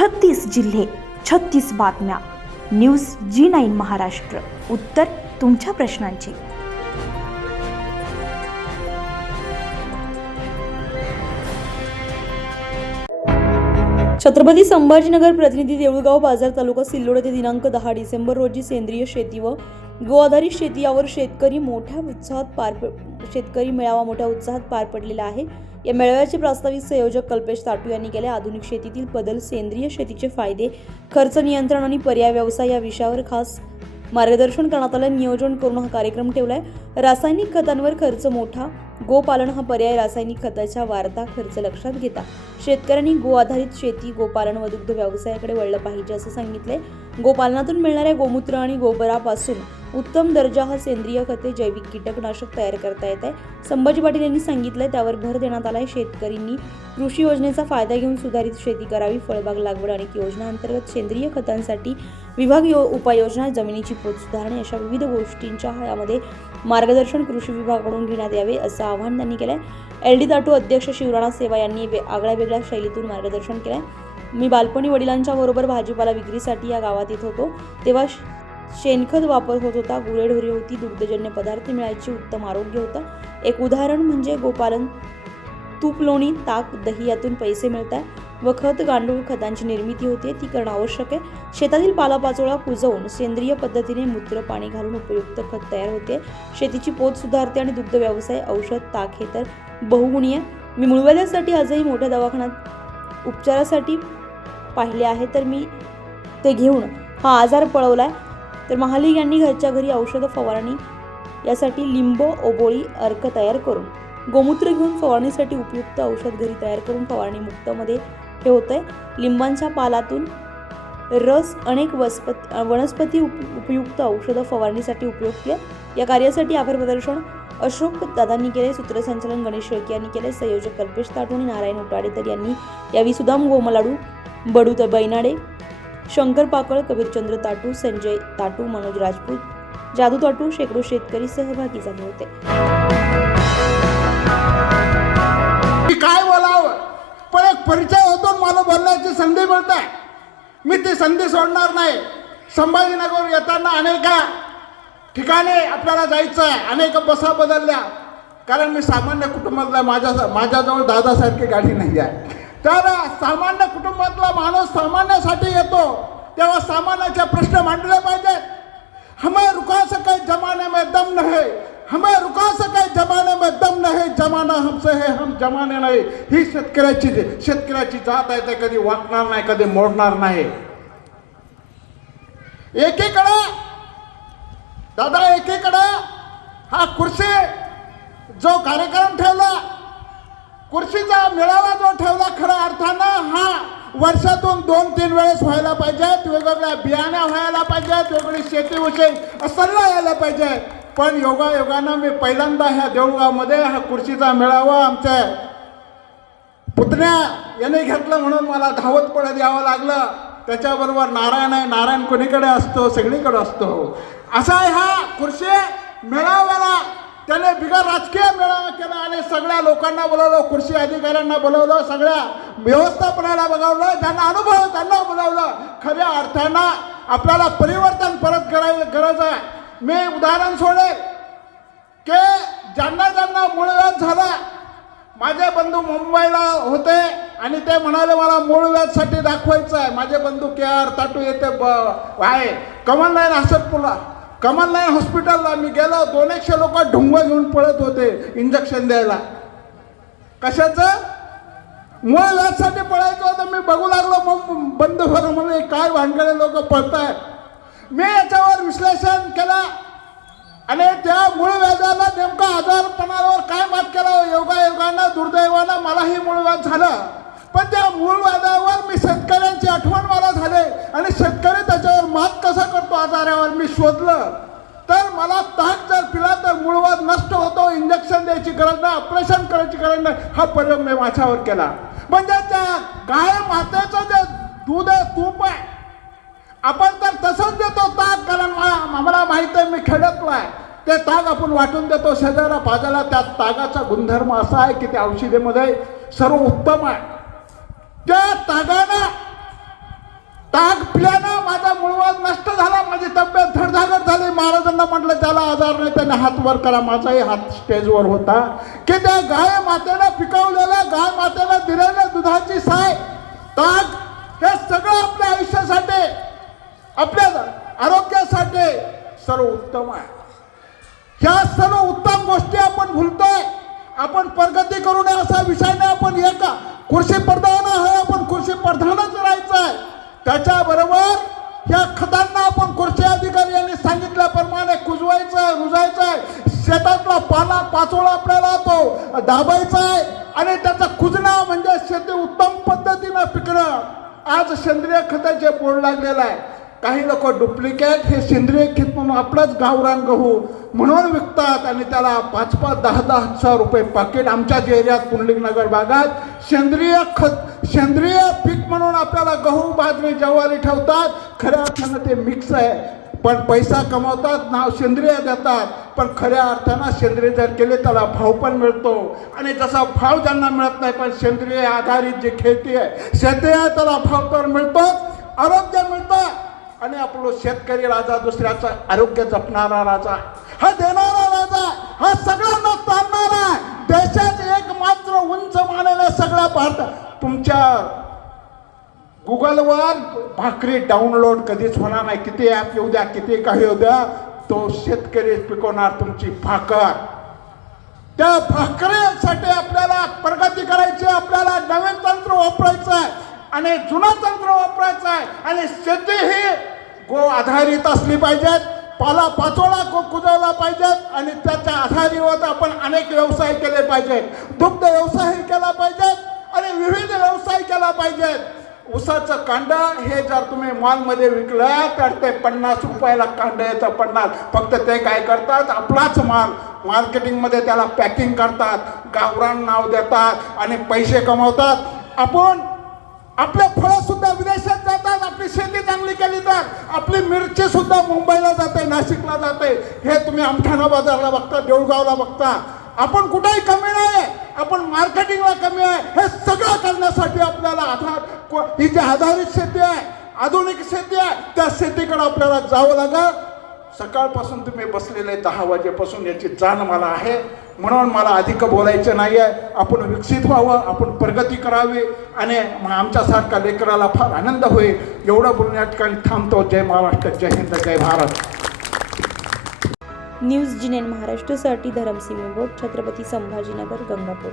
36 जिल्हे, 36 बातम्या. News G9 Maharashtra. उत्तर तुमच्या प्रश्नांची. छत्रपती संभाजीनगर प्रतिनिधी देऊळगाव बाजार तालुका सिल्लोड येथे दिनांक 10 डिसेंबर रोजी सेंद्रिय शेती व गो आधारित शेती यावर शेतकरी मेळावा मोठ्या उत्साहात पार पडलेला आहे. या मेळाव्याचे प्रास्ताविक संयोजक कल्पेश ताटू यांनी केले. आधुनिक शेतीतील बदल, सेंद्रिय शेतीचे फायदे, खर्च नियंत्रण आणि पर्याय व्यवसाय या विषयावर खास मार्गदर्शन करण्यात आलं. नियोजन करून हा कार्यक्रम ठेवलाय. रासायनिक खतांवर खर्च मोठा, गोपालन हा पर्याय रासायनिक खताच्या वाढता खर्च लक्षात घेता शेतकऱ्यांनी गो आधारित शेती, गोपालन व दुग्ध व्यवसायाकडे वळलं पाहिजे असं सांगितलंय. गोपालनातून मिळणाऱ्या गोमूत्र आणि गोबरापासून उत्तम दर्जा हा सेंद्रिय खते, जैविक कीटकनाशक तयार करता येत आहे. संभाजी पाटील यांनी सांगितलंय. त्यावर भर देण्यात आलाय. शेतकऱ्यांनी कृषी योजनेचा फायदा घेऊन सुधारित शेती करावी. फळबाग लागवड अनेक योजनांतर्गत सेंद्रिय खतांसाठी विभागीय उपाययोजना, जमिनीची पोत सुधारणे अशा विविध गोष्टींच्या यामध्ये मार्गदर्शन कृषी विभागाकडून घेण्यात यावे असं आवाहन त्यांनी केलंय. LD ताटू अध्यक्ष शिवराणा सेवा यांनी आगळ्या वेगळ्या शैलीतून मार्गदर्शन केलंय. मी बालपणी वडिलांच्या बरोबर भाजीपाला विक्रीसाठी या गावात येत होतो, तेव्हा शेणखत वापर होत होता. गुरेढोरे होती, दुग्धजन्य पदार्थ मिळायचे, उत्तम आरोग्य होतं. एक उदाहरण म्हणजे गोपालन, तूप, लोणी, ताक, दही यातून पैसे मिळतात व खत, गांडूळ खतांची निर्मिती होते, ती करणं आवश्यक आहे. शेतातील पालापाचोळा कुजवून सेंद्रिय पद्धतीने मूत्र, पाणी घालून उपयुक्त खत तयार होते. शेतीची पोत सुधारते आणि दुग्ध व्यवसाय, औषध, ताक हे तर बहुगुणीय. मी मुळव्याधासाठी आजही मोठ्या दवाखान्यात उपचारासाठी पाहिले आहे, तर मी ते घेऊन हा आजार पळवलाय. तर महालिक यांनी घरच्या घरी औषध फवारणी यासाठी लिंब, ओबोळी, अर्क तयार करून गोमूत्र घेऊन फवारणीसाठी उपयुक्त औषध घरी तयार करून फवारणी मुक्तमध्ये हे होतंय. लिंबांच्या पालातून रस, अनेक वनस्पती उपयुक्त औषधं फवारणीसाठी उपयुक्त. या कार्यासाठी आभार प्रदर्शन अशोक दादांनी केले. सूत्रसंचालन गणेश शेळके यांनी केले. संयोजक कल्पेश ताटू आणि नारायण उटाडेकर यांनी यावेळी सुदाम गोमलाडू, बडू बैनाडे, शंकर पाकळ, कबीरचंद्र ताटू, संजय ताटू, मनोज राजपूत, जादू ताटू, शेकडो शेतकरी सहभागी झाले होते. काय बोलावं, पण एक परिचय होतो, मला बोलण्याची संधी मिळते. मी ती संधी सोडणार नाही. संभाजीनगर येताना अनेक ठिकाणी आपल्याला जायचं आहे, अनेक बसा बदलल्या, कारण मी सामान्य कुटुंबातला, माझ्याजवळ दादासारखी गाडी नाही आहे. तर सामान्य कुटुंबातला माणूस सामान्यासाठी येतो, तेव्हा सामान्याचे प्रश्न मांडले पाहिजेत. हमें रुका सके जमाने में दम नहीं, हमें रुका सके जमाने में दम नहीं, जमाना हमसे है, हम जमाने नाही. ही शेतकऱ्याची जात आहे, ते कधी वाकणार नाही, कधी मोडणार नाही. एकीकडे हा खुर्शी जो कार्यक्रम ठेवला, खुर्शीचा मेळावा जो ठेवला, खऱ्या अर्थानं हा वर्षातून 2-3 वेळेस व्हायला पाहिजेत. वेगवेगळ्या बियाण्या व्हायला पाहिजेत, वेगवेगळी शेतीविषयी सल्ला यायला पाहिजे. पण योगायोगानं मी पहिल्यांदा ह्या देऊळगावमध्ये हा खुर्शीचा मेळावा आमच्या पुतण्या याने घेतलं, म्हणून मला धावत पळत यावं लागलं. त्याच्याबरोबर नारायण आहे. नारायण कोणीकडे असतो, सगळीकडे असतो. असा हा खुर्शी मेळाव्याला त्याने बिगर राजकीय मेळावा केला आणि सगळ्या लोकांना बोलावलं, खुर्शी अधिकाऱ्यांना बोलावलं, सगळ्या व्यवस्थापनाला बोलावलं, ज्यांना अनुभव आहे त्यांना बोलावलं. खऱ्या अर्थानं आपल्याला परिवर्तन परत करायची गरज आहे. मी उदाहरण सोडेल की ज्यांना मूळव्याध झाला, माझे बंधू मुंबईला होते आणि ते म्हणाले मला मूळव्याधसाठी दाखवायचं आहे. माझे बंधू KR ताटू येथे आहे, कमल नाईन हॉस्पिटलला मी गेलो. 200 लोक ढुंग घेऊन पळत होते इंजेक्शन द्यायला. कशाचं? मूळव्याधसाठी पळायचं होतं. मी बघू लागलो, मग बंधू बघा म्हणजे काय भानगडे लोक पळतायत. मी याच्यावर विश्लेषण केलं आणि त्या मूळव्याधाला नेमका आजारपणावर काय मात केला. योगायोगानं, दुर्दैवानं मलाही मूळव्याध झालं. पण त्या मूळव्याधावर मी शेतकऱ्यांची आठवण मला झाले आणि शेतकरी त्याच्यावर मात कसा करतो आजारावर मी शोधलं. तर मला ताक जर पिला तर मूळव्याध नष्ट होतो, इंजेक्शन द्यायची गरज नाही, ऑपरेशन करायची गरज नाही. हा प्रयोग मी माझ्यावर केला. म्हणजे त्या गाय मातेचं जे दूध आहे, तूप आहे, आपण तर तसंच देतो ताक, कारण आम्हाला माहित आहे, मी खेड्यातला आहे. ते ताक आपण वाटून देतो शेजारा पाजाला. त्या तागाचा गुणधर्म असा आहे की त्या औषधीमध्ये सर्व उत्तम आहे. त्या तागानं त्यांना म्हटलं त्याला आजार नाही, त्याने हात वर करा, माझाही हात स्टेजवर होता, की त्या गाय मातेला पिकवलेल्या, गाय मातेला दिलेल्या दुधाची साय, ताक, हे सगळं आपल्या आयुष्यासाठी, आपल्या आरोग्यासाठी सर्व उत्तम आहे. ह्या सर्व उत्तम गोष्टी आपण भुलतोय. आपण प्रगती करू नये असा विषय नाही. आपण एक खुर्शी प्रधान आहे, आपण खुर्शी प्रधानच राहायचं आहे. त्याच्याबरोबर ह्या खतांना आपण खुर्शी अधिकारी यांनी सांगितल्याप्रमाणे कुजवायचं, रुजायचं, शेतातला पाला पाचोळा आपल्याला तो दाबायचा आहे आणि त्याचा कुजणं म्हणजे शेती उत्तम पद्धतीनं पिकणं. आज सेंद्रिय खताचे बोर्ड लागलेला आहे. काही लोक डुप्लिकेट हे सेंद्रिय खत म्हणून आपलंच गावरान गहू म्हणून विकतात आणि त्याला 5-5, 10-10 हजार रुपये पाकिट. आमच्याच एरियात पुंडलिकनगर भागात सेंद्रिय खत, सेंद्रिय पीक म्हणून आपल्याला गहू, बाजरी, ज्वारी ठेवतात. खऱ्या अर्थानं ते मिक्स आहे, पण पैसा कमवतात, नाव सेंद्रिय देतात, पण खऱ्या अर्थानं सेंद्रिय जर केले त्याला भाव पण मिळतो. आणि जसा भाव ज्यांना मिळत नाही, पण सेंद्रिय आधारित जी खेती आहे, शेती आहे, त्याला भाव तर मिळतोच, आरोग्य मिळतं. आणि आपलं शेतकरी राजा दुसऱ्याचं आरोग्य जपणारा राजा, हा देणारा राजा, हा सगळ्यांना ताणणारा आहे. देशात एकमात्र उंच मानलेला सगळ्या भारत. तुमच्या गुगलवर भाकरी डाउनलोड कधीच होणार नाही. किती ॲप येऊ द्या, किती काही येऊ द्या, तो शेतकरी पिकवणार तुमची भाकर. त्या भाकरीसाठी आपल्याला प्रगती करायची, आपल्याला नवीन तंत्र वापरायचं आहे आणि जुनं तंत्र वापरायचं आहे. आणि शेती ही गो आधारित असली पाहिजेत, पाला पाचोळा कुजवला पाहिजेत आणि त्याच्या आधारावर आपण अनेक व्यवसाय केले पाहिजेत. दुग्ध व्यवसाय केला पाहिजेत आणि विविध व्यवसाय केला पाहिजेत. ऊसाचं कांड हे जर तुम्ही मॉलमध्ये विकलं तर ते 50 रुपयाला कांड येतं. 50. फक्त ते काय करतात, आपलाच माल मार्केटिंगमध्ये त्याला पॅकिंग करतात, गावरान नाव देतात आणि पैसे कमवतात. आपण आपले फळं सुद्धा विदेशात जातात. आपली शेती चांगली केली तर आपली मिरची सुद्धा मुंबईला जाते, नाशिकला जाते. हे तुम्ही आमठाणा बाजारला बघता, देऊळगावला बघता. आपण कुठेही कमी नाही, आपण मार्केटिंगला कमी आहे. हे सगळं करण्यासाठी आपल्याला ही जी आधारित शेती आहे, आधुनिक शेती आहे, त्या शेतीकडे आपल्याला जावं लागेल. सकाळपासून तुम्ही बसलेले 10 वाजेपासून याची जाण मला आहे. म्हणून मला अधिक बोलायचं नाही आहे. आपण विकसित व्हावं, आपण प्रगती करावी आणि आमच्यासारख्या लेकराला फार आनंद होईल. एवढं बोलून या ठिकाणी थांबतो. जय महाराष्ट्र, जय हिंद, जय भारत. न्यूज जी9 महाराष्ट्रासाठी धरमसिंह बोट, छत्रपती संभाजीनगर, गंगापूर.